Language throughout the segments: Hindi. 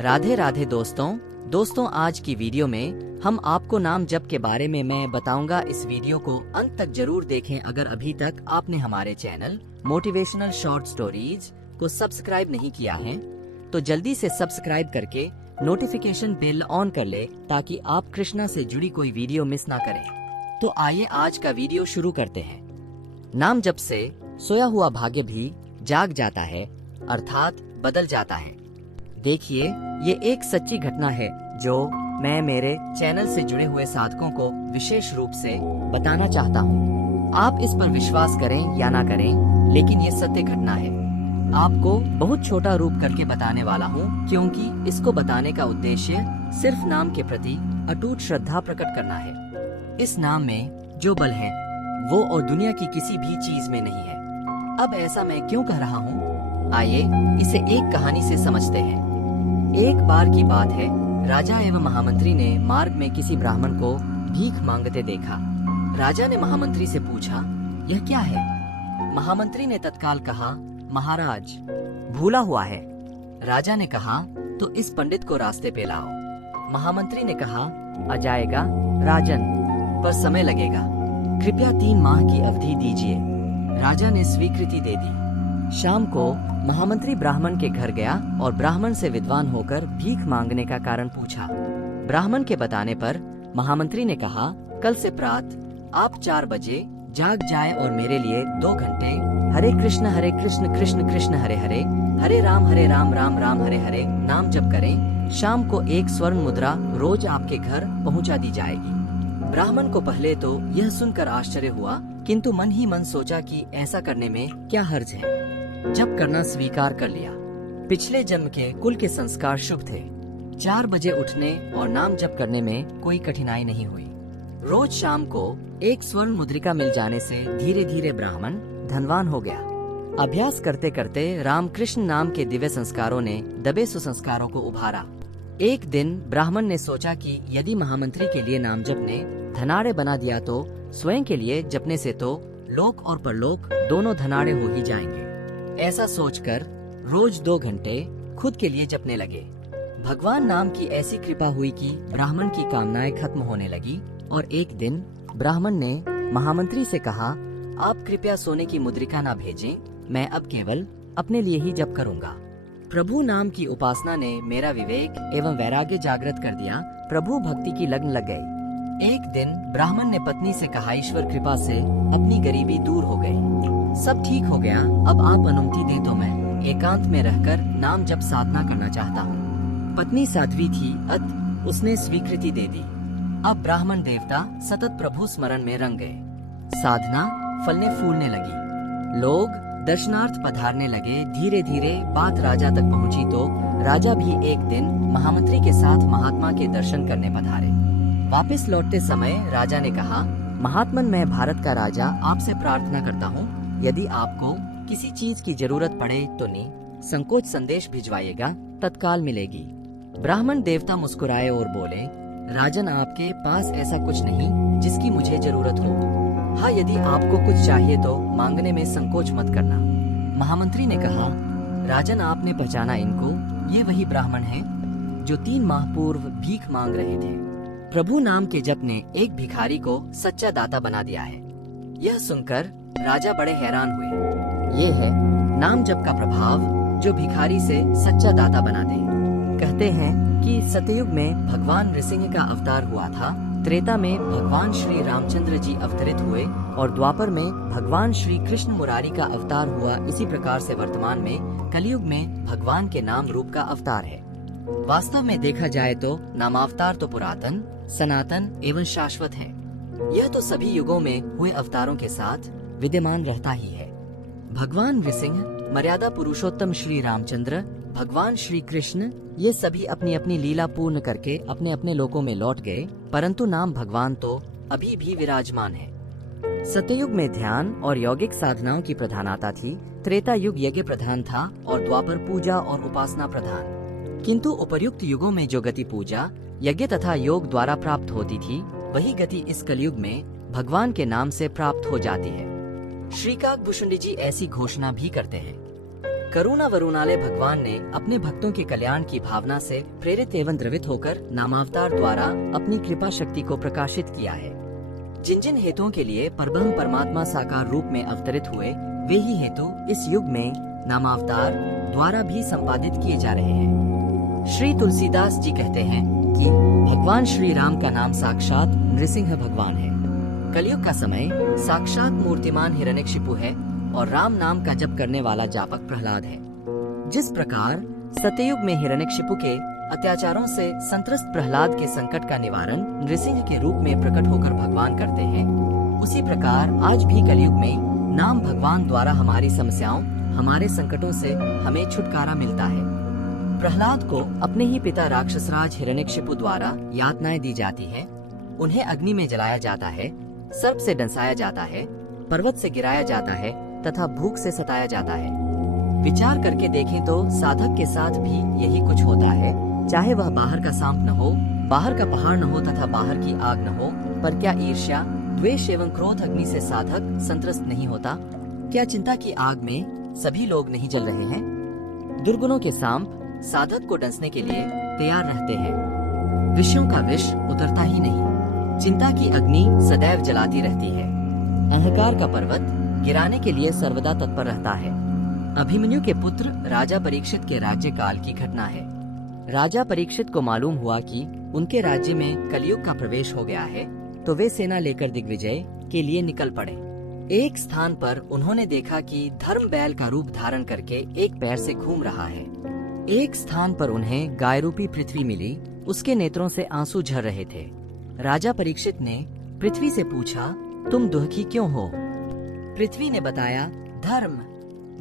राधे राधे दोस्तों आज की वीडियो में हम आपको नाम जप के बारे में मैं बताऊंगा। इस वीडियो को अंत तक जरूर देखें। अगर अभी तक आपने हमारे चैनल मोटिवेशनल शॉर्ट स्टोरीज को सब्सक्राइब नहीं किया है तो जल्दी से सब्सक्राइब करके नोटिफिकेशन बेल ऑन कर ले ताकि आप कृष्णा से जुड़ी कोई वीडियो मिस ना करें। तो आइए आज का वीडियो शुरू करते हैं। नाम जप से सोया हुआ भाग्य भी जाग जाता है, अर्थात बदल जाता है। देखिए, ये एक सच्ची घटना है जो मैं मेरे चैनल से जुड़े हुए साधकों को विशेष रूप से बताना चाहता हूँ। आप इस पर विश्वास करें या ना करें, लेकिन ये सत्य घटना है। आपको बहुत छोटा रूप करके बताने वाला हूँ, क्योंकि इसको बताने का उद्देश्य सिर्फ नाम के प्रति अटूट श्रद्धा प्रकट करना है। इस नाम में जो बल है वो और दुनिया की किसी भी चीज में नहीं है। अब ऐसा मैं क्यों कह रहा हूँ, आइए इसे एक कहानी से समझते हैं। एक बार की बात है, राजा एवं महामंत्री ने मार्ग में किसी ब्राह्मण को भीख मांगते देखा। राजा ने महामंत्री से पूछा, यह क्या है? महामंत्री ने तत्काल कहा, महाराज, भूला हुआ है। राजा ने कहा, तो इस पंडित को रास्ते पे लाओ। महामंत्री ने कहा, आ जाएगा राजन, पर समय लगेगा। कृपया 3 माह की अवधि दीजिए। राजा ने स्वीकृति दे दी। शाम को महामंत्री ब्राह्मण के घर गया और ब्राह्मण से विद्वान होकर भीख मांगने का कारण पूछा। ब्राह्मण के बताने पर महामंत्री ने कहा, कल से प्रात आप 4 बजे जाग जाए और मेरे लिए 2 घंटे हरे कृष्ण कृष्ण कृष्ण हरे हरे, हरे राम राम राम हरे हरे नाम जप करें। शाम को 1 स्वर्ण मुद्रा रोज आपके घर पहुंचा दी जाएगी। ब्राह्मण को पहले तो यह सुनकर आश्चर्य हुआ, किंतु मन ही मन सोचा कि ऐसा करने में क्या हर्ज है। जप करना स्वीकार कर लिया। पिछले जन्म के कुल के संस्कार शुभ थे। 4 बजे उठने और नाम जप करने में कोई कठिनाई नहीं हुई। रोज शाम को 1 स्वर्ण मुद्रिका मिल जाने से धीरे धीरे ब्राह्मण धनवान हो गया। अभ्यास करते करते रामकृष्ण नाम के दिव्य संस्कारों ने दबे सुसंस्कारों को उभारा। एक दिन ब्राह्मण ने सोचा कि यदि महामंत्री के लिए नाम जप ने धनाढ़े बना दिया तो स्वयं के लिए जपने से तो लोक और परलोक दोनों धनाढ़े हो ही जाएंगे। ऐसा सोचकर रोज 2 घंटे खुद के लिए जपने लगे। भगवान नाम की ऐसी कृपा हुई कि ब्राह्मण की कामनाएं खत्म होने लगी और एक दिन ब्राह्मण ने महामंत्री से कहा, आप कृपया सोने की मुद्रिका ना भेजें, मैं अब केवल अपने लिए ही जप करूंगा। प्रभु नाम की उपासना ने मेरा विवेक एवं वैराग्य जागृत कर दिया। प्रभु भक्ति की लगन लग गई। एक दिन ब्राह्मण ने पत्नी से कहा, ईश्वर कृपा से अपनी गरीबी दूर हो गई, सब ठीक हो गया। अब आप अनुमति दे तो मैं एकांत में रहकर नाम जप साधना करना चाहता हूँ। पत्नी साध्वी थी, अत उसने स्वीकृति दे दी। अब ब्राह्मण देवता सतत प्रभु स्मरण में रंग गए। साधना फलने फूलने लगी। लोग दर्शनार्थ पधारने लगे। धीरे धीरे बात राजा तक पहुँची तो राजा भी एक दिन महामंत्री के साथ महात्मा के दर्शन करने पधारे। वापस लौटते समय राजा ने कहा, महात्मन, मैं भारत का राजा आपसे प्रार्थना करता हूँ, यदि आपको किसी चीज की जरूरत पड़े तो संकोच संदेश भिजवाइएगा, तत्काल मिलेगी। ब्राह्मण देवता मुस्कुराए और बोले, राजन, आपके पास ऐसा कुछ नहीं जिसकी मुझे जरूरत हो। हाँ, यदि आपको कुछ चाहिए तो मांगने में संकोच मत करना। महामंत्री ने कहा, राजन, आपने पहचाना इनको? ये वही ब्राह्मण हैं जो 3 माह पूर्व भीख मांग रहे थे। प्रभु नाम के जप ने एक भिखारी को सच्चा दाता बना दिया है। यह सुनकर राजा बड़े हैरान हुए। ये है नाम जप का प्रभाव जो भिखारी से सच्चा दाता बना दे। कहते हैं कि सतयुग में भगवान नृसिंह का अवतार हुआ था, त्रेता में भगवान श्री रामचंद्र जी अवतरित हुए और द्वापर में भगवान श्री कृष्ण मुरारी का अवतार हुआ। इसी प्रकार से वर्तमान में कलयुग में भगवान के नाम रूप का अवतार है। वास्तव में देखा जाए तो नामावतार तो पुरातन, सनातन एवं शाश्वत है। यह तो सभी युगों में हुए अवतारों के साथ विद्यमान रहता ही है। भगवान नृसिंह, मर्यादा पुरुषोत्तम श्री रामचंद्र, भगवान श्री कृष्ण, ये सभी अपनी अपनी लीला पूर्ण करके अपने अपने लोकों में लौट गए, परंतु नाम भगवान तो अभी भी विराजमान है। सत्ययुग में ध्यान और यौगिक साधनाओं की प्रधानता थी, त्रेता युग यज्ञ प्रधान था और द्वापर पूजा और उपासना प्रधान। किंतु उपर्युक्त युगों में जो गति पूजा, यज्ञ तथा योग द्वारा प्राप्त होती थी, वही गति इस कलयुग में भगवान के नाम से प्राप्त हो जाती है। श्रीकाक भुषुंडी जी ऐसी घोषणा भी करते हैं, करुणा वरुणालय भगवान ने अपने भक्तों के कल्याण की भावना से प्रेरित एवं द्रवित होकर नामावतार द्वारा अपनी कृपा शक्ति को प्रकाशित किया है। जिन जिन हेतुओं के लिए परब्रह्म परमात्मा साकार रूप में अवतरित हुए, वे ही हेतु इस युग में नामावतार द्वारा भी संपादित किए जा रहे हैं। श्री तुलसीदास जी कहते हैं कि भगवान श्री राम का नाम साक्षात नृसिंह भगवान है। कलयुग का समय साक्षात मूर्तिमान हिरण्यकशिपु है और राम नाम का जप करने वाला जापक प्रहलाद है। जिस प्रकार सतयुग में हिरण्यकशिपु के अत्याचारों से संत्रस्त प्रहलाद के संकट का निवारण नृसिंह के रूप में प्रकट होकर भगवान करते हैं, उसी प्रकार आज भी कलयुग में नाम भगवान द्वारा हमारी समस्याओं, हमारे संकटों से हमें छुटकारा मिलता है। प्रहलाद को अपने ही पिता राक्षसराज हिरण्यकशिपु द्वारा यातनाएं दी जाती हैं। उन्हें अग्नि में जलाया जाता है, सर्प से डंसाया जाता है, पर्वत से गिराया जाता है तथा भूख से सताया जाता है। विचार करके देखें तो साधक के साथ भी यही कुछ होता है, चाहे वह बाहर का सांप न हो, बाहर का पहाड़ न हो तथा बाहर की आग न हो, पर क्या ईर्ष्या, द्वेष एवं क्रोध अग्नि से साधक संत्रस्त नहीं होता? क्या चिंता की आग में सभी लोग नहीं जल रहे हैं? दुर्गुणों के सांप साधक को डंसने के लिए तैयार रहते हैं। विषयों का विष उतरता ही नहीं। चिंता की अग्नि सदैव जलाती रहती है। अहंकार का पर्वत गिराने के लिए सर्वदा तत्पर रहता है। अभिमन्यु के पुत्र राजा परीक्षित के राज्य काल की घटना है। राजा परीक्षित को मालूम हुआ कि उनके राज्य में कलयुग का प्रवेश हो गया है, तो वे सेना लेकर दिग्विजय के लिए निकल पड़े। एक स्थान पर उन्होंने देखा कि धर्म बैल का रूप धारण करके एक पैर से घूम रहा है। एक स्थान पर उन्हें गाय रूपी पृथ्वी मिली, उसके नेत्रों से आंसू झर रहे थे। राजा परीक्षित ने पृथ्वी से पूछा, तुम दुखी क्यों हो? पृथ्वी ने बताया, धर्म।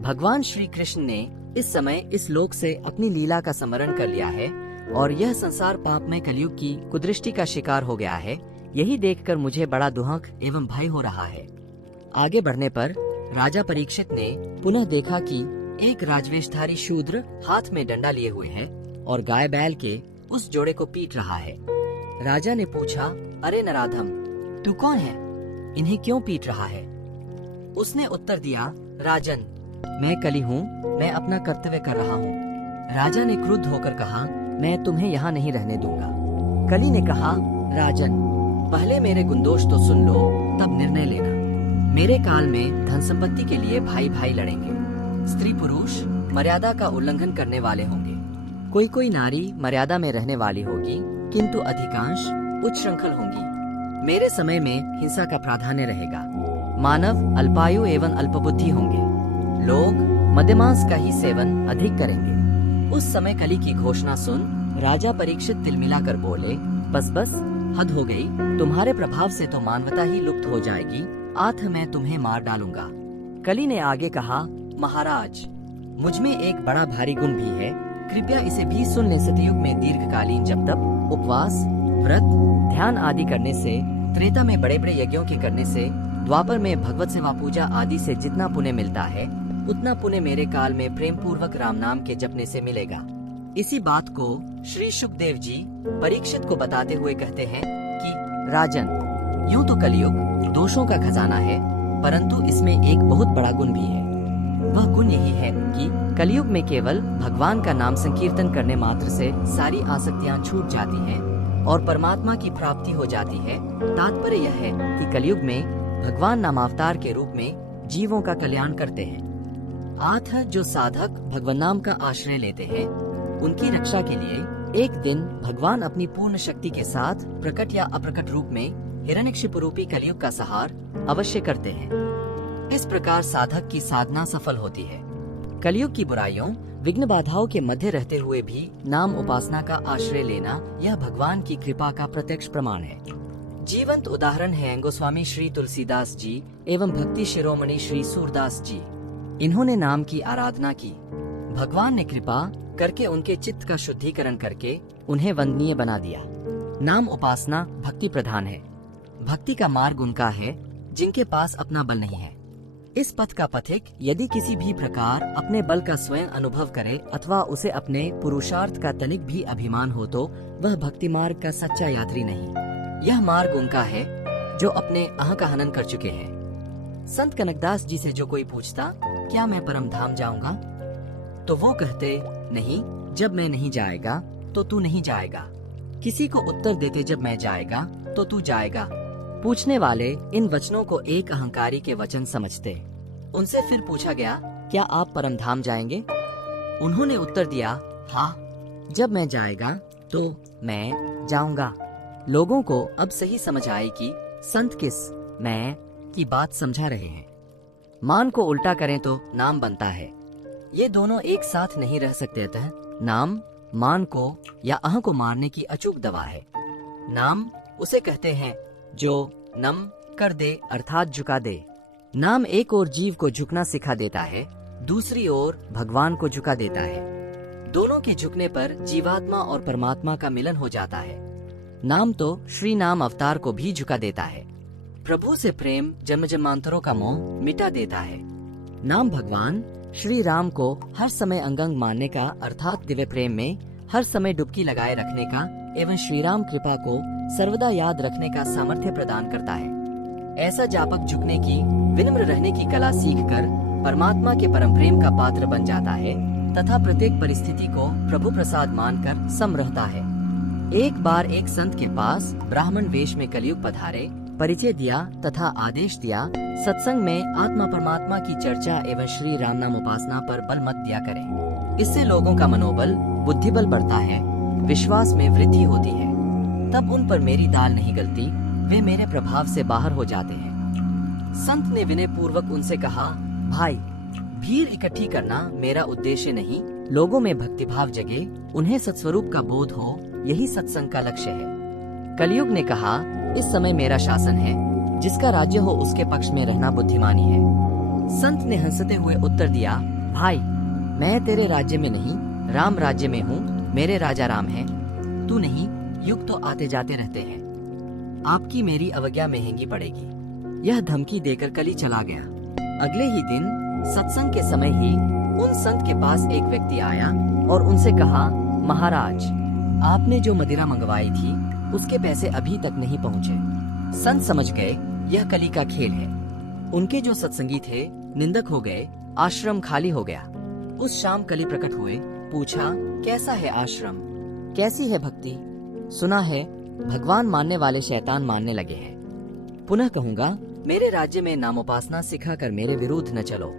भगवान श्री कृष्ण ने इस समय इस लोक से अपनी लीला का स्मरण कर लिया है और यह संसार पाप में कलयुग की कुदृष्टि का शिकार हो गया है। यही देखकर मुझे बड़ा दुख एवं भय हो रहा है। आगे बढ़ने पर राजा परीक्षित ने पुनः देखा कि एक राजवेशधारी शूद्र हाथ में डंडा लिए हुए है और गाय बैल के उस जोड़े को पीट रहा है। राजा ने पूछा, अरे नराधम, तू कौन है? इन्हें क्यों पीट रहा है? उसने उत्तर दिया, राजन, मैं कली हूँ, मैं अपना कर्तव्य कर रहा हूँ। राजा ने क्रुद्ध होकर कहा, मैं तुम्हें यहाँ नहीं रहने दूंगा। कली ने कहा, राजन, पहले मेरे गुणदोष तो सुन लो, तब निर्णय लेना। मेरे काल में धन संपत्ति के लिए भाई भाई लड़ेंगे। स्त्री पुरुष मर्यादा का उल्लंघन करने वाले होंगे। कोई कोई नारी मर्यादा में रहने वाली होगी, किंतु अधिकांश उच्छृंखल होंगी। मेरे समय में हिंसा का प्राधान्य रहेगा। मानव अल्पायु एवं अल्पबुद्धि होंगे। लोग मद्यमांस का ही सेवन अधिक करेंगे। उस समय कली की घोषणा सुन राजा परीक्षित तिलमिला कर बोले, बस बस, हद हो गई। तुम्हारे प्रभाव से तो मानवता ही लुप्त हो जाएगी। आठ मैं तुम्हें मार डालूंगा। कली ने आगे कहा, महाराज, मुझमें एक बड़ा भारी गुण भी है, कृपया इसे भी सुन ले। सतयुग में दीर्घकालीन जप तप, उपवास, व्रत, ध्यान आदि करने से, त्रेता में बड़े बड़े यज्ञों के करने से, द्वापर में भगवत सेवा पूजा आदि से जितना पुण्य मिलता है, उतना पुण्य मेरे काल में प्रेम पूर्वक राम नाम के जपने से मिलेगा। इसी बात को श्री शुकदेव जी परीक्षित को बताते हुए कहते हैं कि राजन, यूं तो कलयुग दोषों का खजाना है, परंतु इसमें एक बहुत बड़ा गुण भी है। वह गुण यही है कि कलयुग में केवल भगवान का नाम संकीर्तन करने मात्र से सारी आसक्तियां छूट जाती हैं और परमात्मा की प्राप्ति हो जाती है। तात्पर्य यह है कि कलयुग में भगवान नामावतार के रूप में जीवों का कल्याण करते हैं। आठ जो साधक भगवान नाम का आश्रय लेते हैं, उनकी रक्षा के लिए एक दिन भगवान अपनी पूर्ण शक्ति के साथ प्रकट या अप्रकट रूप में हिरण्यकशिपु रूपी कलयुग का संहार अवश्य करते हैं। इस प्रकार साधक की साधना सफल होती है। कलयुग की बुराइयों, विघ्न बाधाओं के मध्य रहते हुए भी नाम उपासना का आश्रय लेना, यह भगवान की कृपा का प्रत्यक्ष प्रमाण है। जीवंत उदाहरण है गोस्वामी श्री तुलसीदास जी एवं भक्ति शिरोमणि श्री सूरदास जी। इन्होंने नाम की आराधना की। भगवान ने कृपा करके उनके चित्त का शुद्धिकरण करके उन्हें वंदनीय बना दिया। नाम उपासना भक्ति प्रधान है। भक्ति का मार्ग उनका है जिनके पास अपना बल नहीं है। इस पथ का पथिक यदि किसी भी प्रकार अपने बल का स्वयं अनुभव करे अथवा उसे अपने पुरुषार्थ का तनिक भी अभिमान हो, तो वह भक्ति मार्ग का सच्चा यात्री नहीं। यह मार्ग उनका है जो अपने अहं का हनन कर चुके हैं। संत कनकदास जी से जो कोई पूछता, क्या मैं परम धाम जाऊंगा? तो वो कहते, नहीं, जब मैं नहीं जाएगा तो तू नहीं जाएगा। किसी को उत्तर देते, जब मैं जाएगा तो तू जाएगा। पूछने वाले इन वचनों को एक अहंकारी के वचन समझते। उनसे फिर पूछा गया, क्या आप परम धाम जाएंगे? उन्होंने उत्तर दिया, हाँ, जब मैं जाएगा तो मैं जाऊंगा। लोगों को अब सही समझ आई कि संत किस मैं की बात समझा रहे हैं। मान को उल्टा करें तो नाम बनता है। ये दोनों एक साथ नहीं रह सकते, अतः नाम मान को या अह को मारने की अचूक दवा है। नाम उसे कहते हैं जो नम कर दे, अर्थात झुका दे। नाम एक और जीव को झुकना सिखा देता है, दूसरी ओर भगवान को झुका देता है। दोनों के झुकने पर जीवात्मा और परमात्मा का मिलन हो जाता है। नाम तो श्री नाम अवतार को भी झुका देता है। प्रभु से प्रेम जन्म जन्मांतरों का मोह मिटा देता है। नाम भगवान श्री राम को हर समय अंगंग मानने का, अर्थात दिव्य प्रेम में हर समय डुबकी लगाए रखने का एवं श्री राम कृपा को सर्वदा याद रखने का सामर्थ्य प्रदान करता है। ऐसा जापक झुकने की, विनम्र रहने की कला सीखकर परमात्मा के परम प्रेम का पात्र बन जाता है तथा प्रत्येक परिस्थिति को प्रभु प्रसाद मानकर सम रहता है। एक बार एक संत के पास ब्राह्मण वेश में कलयुग पधारे, परिचय दिया तथा आदेश दिया, सत्संग में आत्मा परमात्मा की चर्चा एवं श्री राम नाम उपासना पर बल मत दिया करें। इससे लोगों का मनोबल, बुद्धिबल बढ़ता है, विश्वास में वृद्धि होती है। तब उन पर मेरी दाल नहीं गलती, वे मेरे प्रभाव से बाहर हो जाते हैं। संत ने विनय पूर्वक उनसे कहा, भाई, भीड़ इकट्ठी करना मेरा उद्देश्य नहीं, लोगों में भक्तिभाव जगे, उन्हें सत्स्वरूप का बोध हो, यही सत्संग का लक्ष्य है। कलयुग ने कहा, इस समय मेरा शासन है, जिसका राज्य हो उसके पक्ष में रहना बुद्धिमानी है। संत ने हंसते हुए उत्तर दिया, भाई, मैं तेरे राज्य में नहीं, राम राज्य में हूँ, मेरे राजा राम हैं, तू नहीं। युग तो आते जाते रहते हैं, आपकी मेरी अवज्ञा महंगी पड़ेगी। यह धमकी देकर कली चला गया। अगले ही दिन सत्संग के समय ही उन संत के पास एक व्यक्ति आया और उनसे कहा, महाराज, आपने जो मदिरा मंगवाई थी उसके पैसे अभी तक नहीं पहुँचे। संत समझ गए यह कली का खेल है। उनके जो सत्संगी थे निंदक हो गए, आश्रम खाली हो गया। उस शाम कली प्रकट हुए, पूछा, कैसा है आश्रम, कैसी है भक्ति? सुना है भगवान मानने वाले शैतान मानने लगे हैं। पुनः कहूँगा, मेरे राज्य में नामोपासना सिखाकर मेरे विरुद्ध न चलो।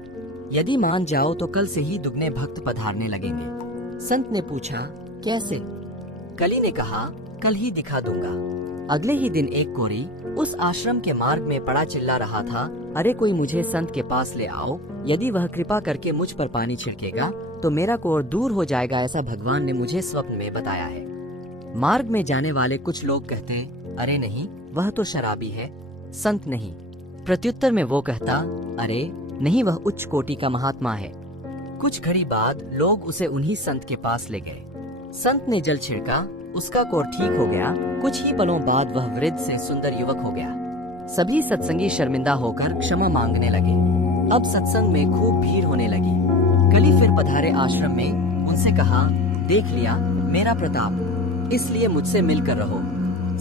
यदि मान जाओ तो कल से ही दुगने भक्त पधारने लगेंगे। संत ने पूछा, कैसे? कली ने कहा, कल ही दिखा दूंगा। अगले ही दिन एक कोरी उस आश्रम के मार्ग में पड़ा चिल्ला रहा था, अरे कोई मुझे संत के पास ले आओ, यदि वह कृपा करके मुझ पर पानी छिड़केगा तो मेरा कोर दूर हो जाएगा, ऐसा भगवान ने मुझे स्वप्न में बताया है। मार्ग में जाने वाले कुछ लोग कहते, अरे नहीं, वह तो शराबी है, संत नहीं। प्रत्युत्तर में वो कहता, अरे नहीं, वह उच्च कोटि का महात्मा है। कुछ घड़ी बाद लोग उसे उन्हीं संत के पास ले गए। संत ने जल छिड़का, उसका कोर ठीक हो गया। कुछ ही पलों बाद वह वृद्ध से सुंदर युवक हो गया। सभी सत्संगी शर्मिंदा होकर क्षमा मांगने लगे। अब सत्संग में खूब भीड़ होने लगी। कली फिर पधारे आश्रम में, उनसे कहा, देख लिया मेरा प्रताप, इसलिए मुझसे मिलकर रहो।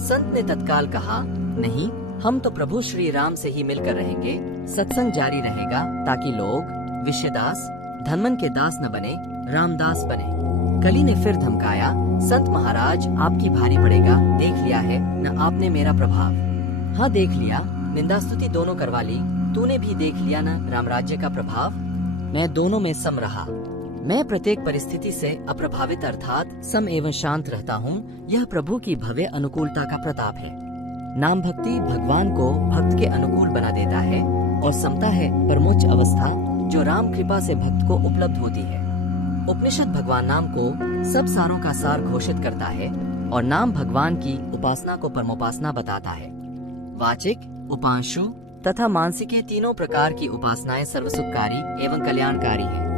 संत ने तत्काल कहा, नहीं, हम तो प्रभु श्री राम से ही मिलकर रहेंगे। सत्संग जारी रहेगा ताकि लोग विषयदास, धनमन के दास न बने, रामदास बने। कली ने फिर धमकाया, संत महाराज, आपकी भारी पड़ेगा, देख लिया है न आपने मेरा प्रभाव। हाँ, देख लिया, निंदा स्तुति दोनों करवा ली, तूने भी देख लिया न राम राज्य का प्रभाव। मैं दोनों में सम रहा। मैं प्रत्येक परिस्थिति से अप्रभावित अर्थात सम एवं शांत रहता हूँ। यह प्रभु की भव्य अनुकूलता का प्रताप है। नाम भक्ति भगवान को भक्त के अनुकूल बना देता है और समता है परमोच्च अवस्था जो राम कृपा से भक्त को उपलब्ध होती है। उपनिषद भगवान नाम को सब सारों का सार घोषित करता है और नाम भगवान की उपासना को परमोपासना बताता है। वाचिक, उपांशु तथा मानसिक तीनों प्रकार की उपासनाएं सर्वसुखकारी एवं कल्याणकारी है।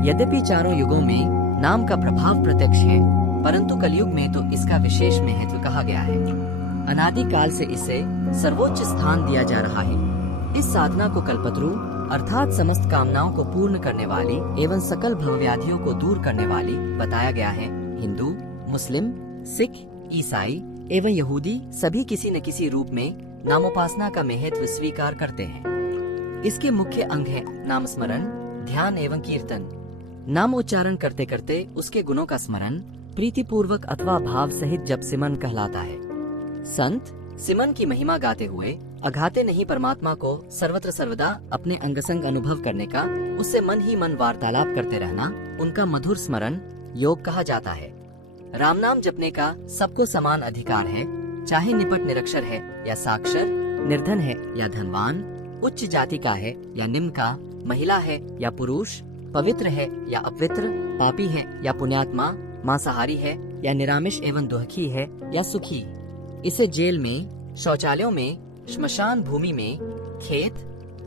यद्यपि चारों युगों में नाम का प्रभाव प्रत्यक्ष है, परंतु कलयुग में तो इसका विशेष महत्व कहा गया है। अनादि काल से इसे सर्वोच्च स्थान दिया जा रहा है। इस साधना को कल्पतरु अर्थात समस्त कामनाओं को पूर्ण करने वाली एवं सकल भवव्याधियों को दूर करने वाली बताया गया है। हिंदू, मुस्लिम, सिख, ईसाई एवं यहूदी सभी किसी न किसी रूप में नामोपासना का महत्व स्वीकार करते हैं। इसके मुख्य अंग है नाम स्मरण, ध्यान एवं कीर्तन। नाम उच्चारण करते करते उसके गुणों का स्मरण प्रीतिपूर्वक अथवा भाव सहित जब सिमन कहलाता है। संत सिमन की महिमा गाते हुए अघाते नहीं परमात्मा को सर्वत्र सर्वदा अपने अंगसंग अनुभव करने का, उससे मन ही मन वार्तालाप करते रहना उनका मधुर स्मरण योग कहा जाता है। राम नाम जपने का सबको समान अधिकार है, चाहे निपट निरक्षर है या साक्षर, निर्धन है या धनवान, उच्च जाति का है या निम्न का, महिला है या पुरुष, पवित्र है या अपवित्र, पापी है या पुण्यात्मा, मांसाहारी है या निरामिष एवं दुखी है या सुखी। इसे जेल में, शौचालयों में, श्मशान भूमि में, खेत,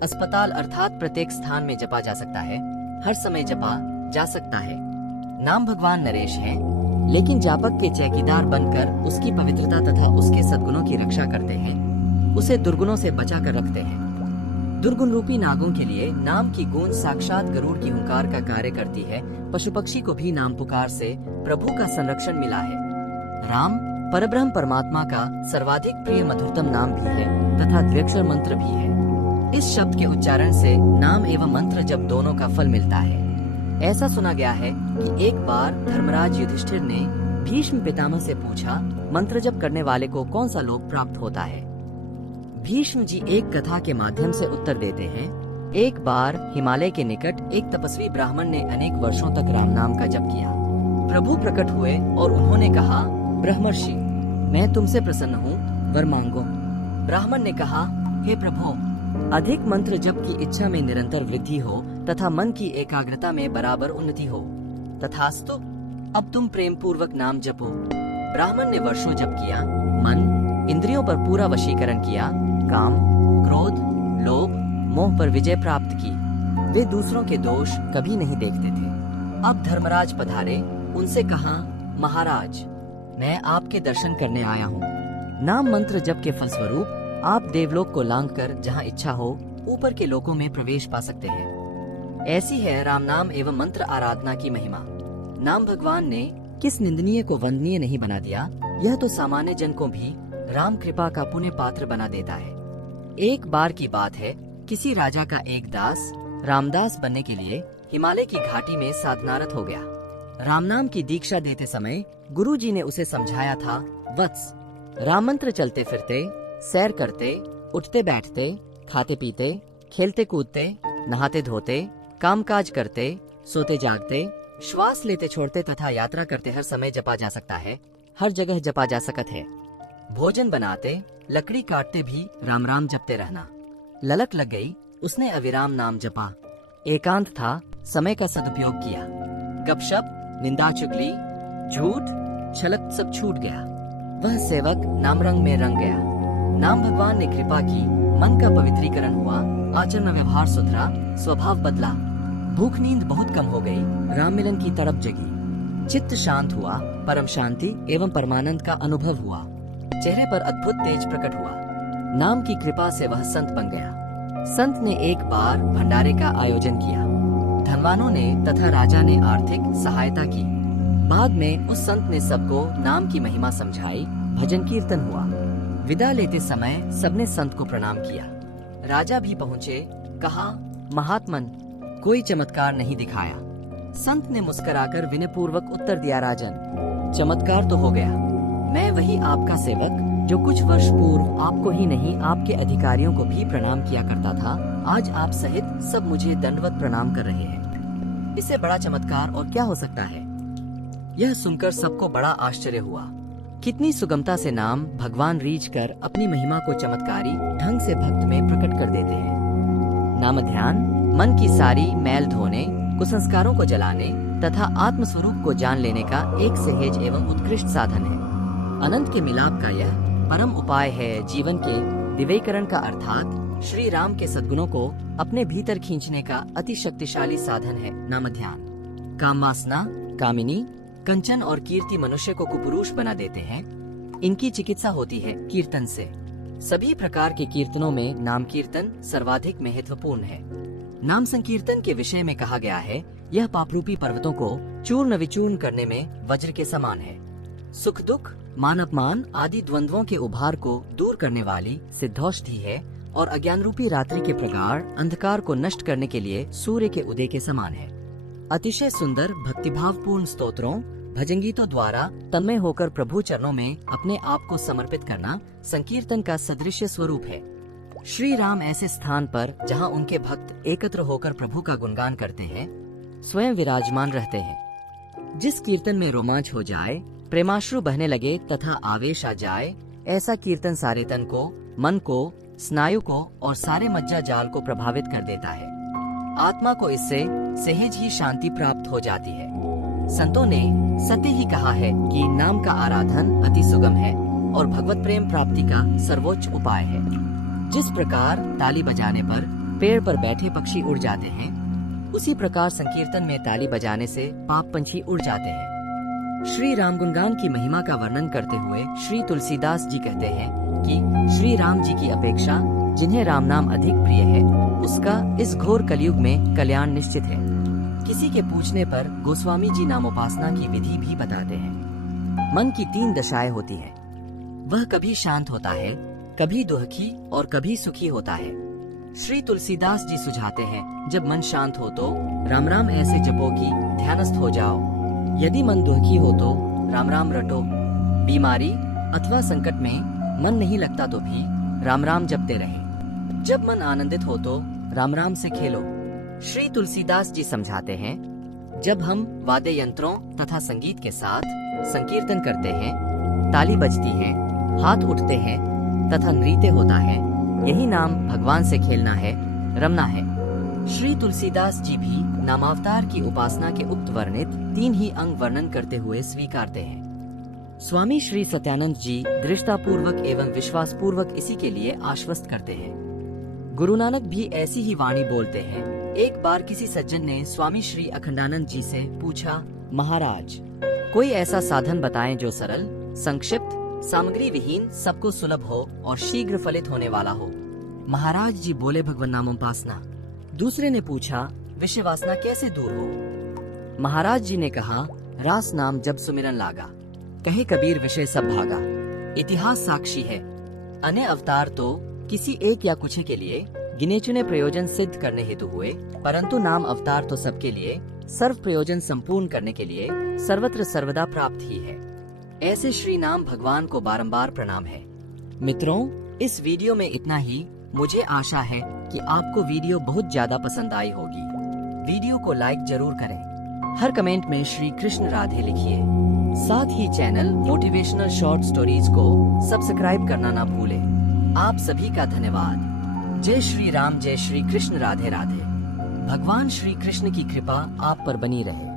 अस्पताल अर्थात प्रत्येक स्थान में जपा जा सकता है, हर समय जपा जा सकता है। नाम भगवान नरेश है, लेकिन जापक के चौकीदार बनकर उसकी पवित्रता तथा उसके सद्गुणों की रक्षा करते हैं, उसे दुर्गुणों से बचा कर रखते हैं। दुर्गुण रूपी नागों के लिए नाम की गूंज साक्षात गरुड़ की हुंकार का कार्य करती है। पशु पक्षी को भी नाम पुकार से प्रभु का संरक्षण मिला है। राम परब्रह्म परमात्मा का सर्वाधिक प्रिय मधुरतम नाम भी है तथा द्व्यक्षर मंत्र भी है। इस शब्द के उच्चारण से नाम एवं मंत्र जब दोनों का फल मिलता है। ऐसा सुना गया है कि एक बार धर्मराज युधिष्ठिर ने भीष्म पितामह से पूछा, मंत्र जप करने वाले को कौन सा लोक प्राप्त होता है? भीष्म जी एक कथा के माध्यम से उत्तर देते हैं। एक बार हिमालय के निकट एक तपस्वी ब्राह्मण ने अनेक वर्षों तक राम नाम का जप किया। प्रभु प्रकट हुए और उन्होंने कहा, ब्रह्मर्षि, मैं तुमसे प्रसन्न हूँ, वर मांगो। ब्राह्मण ने कहा, हे प्रभु, अधिक मंत्र जप की इच्छा में निरंतर वृद्धि हो तथा मन की एकाग्रता में बराबर उन्नति हो। तथास्तु, अब तुम प्रेम पूर्वक नाम जपो। ब्राह्मण ने वर्षों जप किया, मन इंद्रियों पर पूरा वशीकरण किया, काम, क्रोध, लोभ, मोह पर विजय प्राप्त की। वे दूसरों के दोष कभी नहीं देखते थे। अब धर्मराज पधारे, उनसे कहा, महाराज, मैं आपके दर्शन करने आया हूँ। नाम मंत्र जप के फलस्वरूप आप देवलोक को लांघकर जहाँ इच्छा हो ऊपर के लोकों में प्रवेश पा सकते हैं। ऐसी है राम नाम एवं मंत्र आराधना की महिमा। नाम भगवान ने किस निंदनीय को वंदनीय नहीं बना दिया, यह तो सामान्य जन को भी राम कृपा का पुण्य पात्र बना देता है। एक बार की बात है, किसी राजा का एक दास रामदास बनने के लिए हिमालय की घाटी में साधनारत हो गया। राम नाम की दीक्षा देते समय गुरु जी ने उसे समझाया था, वत्स, राम मंत्र चलते फिरते, सैर करते, उठते बैठते, खाते पीते, खेलते कूदते, नहाते धोते, कामकाज करते, सोते जागते, श्वास लेते छोड़ते तथा यात्रा करते हर समय जपा जा सकता है, हर जगह जपा जा सकत है। भोजन बनाते, लकड़ी काटते भी राम राम जपते रहना। ललक लग गई, उसने अविराम नाम जपा। एकांत था, समय का सदुपयोग किया। गपशप, निंदा चुगली, झूठ, छलक सब छूट गया। वह सेवक नाम रंग में रंग गया। नाम भगवान ने कृपा की, मन का पवित्रीकरण हुआ, आचरण व्यवहार सुधरा, स्वभाव बदला, भूख नींद बहुत कम हो गई, राम मिलन की तड़प जगी, चित्त शांत हुआ, परम शांति एवं परमानंद का अनुभव हुआ, चेहरे पर अद्भुत तेज प्रकट हुआ। नाम की कृपा से वह संत बन गया। संत ने एक बार भंडारे का आयोजन किया। धनवानों ने तथा राजा ने आर्थिक सहायता की। बाद में उस संत ने सबको नाम की महिमा समझाई, भजन कीर्तन हुआ। विदा लेते समय सबने संत को प्रणाम किया। राजा भी पहुँचे, कहा, महात्मन, कोई चमत्कार नहीं दिखाया। संत ने मुस्कुराकर विनयपूर्वक उत्तर दिया, राजन, चमत्कार तो हो गया। मैं वही आपका सेवक जो कुछ वर्ष पूर्व आपको ही नहीं आपके अधिकारियों को भी प्रणाम किया करता था, आज आप सहित सब मुझे दंडवत प्रणाम कर रहे हैं। इससे बड़ा चमत्कार और क्या हो सकता है? यह सुनकर सबको बड़ा आश्चर्य हुआ। कितनी सुगमता से नाम भगवान रीझ कर अपनी महिमा को चमत्कारी ढंग से भक्त में प्रकट कर देते हैं। नाम ध्यान मन की सारी मैल धोने, कुसंस्कारों को जलाने तथा आत्मस्वरूप को जान लेने का एक सहज एवं उत्कृष्ट साधन है। अनंत के मिलाप का यह परम उपाय है जीवन के दिव्यीकरण का, अर्थात श्री राम के सद्गुणों को अपने भीतर खींचने का अति शक्तिशाली साधन है नाम ध्यान। कामवासना, कामिनी, कंचन और कीर्ति मनुष्य को कुपुरुष बना देते हैं। इनकी चिकित्सा होती है कीर्तन से। सभी प्रकार के कीर्तनों में नाम कीर्तन सर्वाधिक महत्वपूर्ण है। नाम संकीर्तन के विषय में कहा गया है, यह पापरूपी पर्वतों को चूर्ण विचूर्ण करने में वज्र के समान है। सुख दुख, मान अपमान आदि द्वंद्वों के उभार को दूर करने वाली सिद्धौषधि है और अज्ञान रूपी रात्रि के प्रगाढ़ अंधकार को नष्ट करने के लिए सूर्य के उदय के समान है। अतिशय सुंदर भक्तिभावपूर्ण स्तोत्रों, भजन गीतों द्वारा तन्मय होकर प्रभु चरणों में अपने आप को समर्पित करना संकीर्तन का सदृश स्वरूप है। श्री राम ऐसे स्थान पर जहाँ उनके भक्त एकत्र होकर प्रभु का गुणगान करते हैं, स्वयं विराजमान रहते हैं। जिस कीर्तन में रोमांच हो जाए, प्रेमाश्रु बहने लगे तथा आवेश आ जाए, ऐसा कीर्तन सारे तन को, मन को, स्नायु को और सारे मज्जा जाल को प्रभावित कर देता है। आत्मा को इससे सहज ही शांति प्राप्त हो जाती है। संतों ने सत्य ही कहा है कि नाम का आराधन अति सुगम है और भगवत प्रेम प्राप्ति का सर्वोच्च उपाय है। जिस प्रकार ताली बजाने पर पेड़ पर बैठे पक्षी उड़ जाते हैं, उसी प्रकार संकीर्तन में ताली बजाने से पाप पंछी उड़ जाते हैं। श्री राम गुणगान की महिमा का वर्णन करते हुए श्री तुलसीदास जी कहते हैं कि श्री राम जी की अपेक्षा जिन्हें राम नाम अधिक प्रिय है, उसका इस घोर कलयुग में कल्याण निश्चित है। किसी के पूछने पर गोस्वामी जी नामोपासना की विधि भी बताते हैं। मन की 3 दशाएं होती है। वह कभी शांत होता है, कभी दुखी और कभी सुखी होता है। श्री तुलसीदास जी सुझाते हैं, जब मन शांत हो तो राम राम ऐसे जपो कि ध्यानस्थ हो जाओ। यदि मन दुखी हो तो राम राम रटो। बीमारी अथवा संकट में मन नहीं लगता तो भी राम राम जपते रहे। जब मन आनंदित हो तो राम राम से खेलो। श्री तुलसीदास जी समझाते हैं, जब हम वाद्य यंत्रों तथा संगीत के साथ संकीर्तन करते हैं, ताली बजती है, हाथ उठते हैं तथा नृत्य होता है, यही नाम भगवान से खेलना है, रमना है। श्री तुलसीदास जी भी नामावतार की उपासना के उक्त वर्णित 3 ही अंग वर्णन करते हुए स्वीकारते हैं। स्वामी श्री सत्यानंद जी दृष्टापूर्वक एवं विश्वास पूर्वक इसी के लिए आश्वस्त करते हैं। गुरु नानक भी ऐसी ही वाणी बोलते हैं। एक बार किसी सज्जन ने स्वामी श्री अखंडानंद जी से पूछा, महाराज, कोई ऐसा साधन बताएं जो सरल, संक्षिप्त, सामग्री विहीन, सबको सुलभ हो और शीघ्र फलित होने वाला हो। महाराज जी बोले, भगवान नामोपासना। दूसरे ने पूछा, विषय वासना कैसे दूर हो? महाराज जी ने कहा, रास नाम जब सुमिरन लागा, कहे कबीर विषय सब भागा। इतिहास साक्षी है, अन्य अवतार तो किसी एक या कुछ के लिए गिने चुने प्रयोजन सिद्ध करने हेतु हुए, परंतु नाम अवतार तो सबके लिए सर्व प्रयोजन संपूर्ण करने के लिए सर्वत्र सर्वदा प्राप्त ही है। ऐसे श्री नाम भगवान को बारंबार प्रणाम है। मित्रों, इस वीडियो में इतना ही। मुझे आशा है कि आपको वीडियो बहुत ज्यादा पसंद आई होगी। वीडियो को लाइक जरूर करें। हर कमेंट में श्री कृष्ण राधे लिखिए। साथ ही चैनल मोटिवेशनल शॉर्ट स्टोरीज को सब्सक्राइब करना ना भूलें। आप सभी का धन्यवाद। जय श्री राम, जय श्री कृष्ण, राधे राधे। भगवान श्री कृष्ण की कृपा आप पर बनी रहे।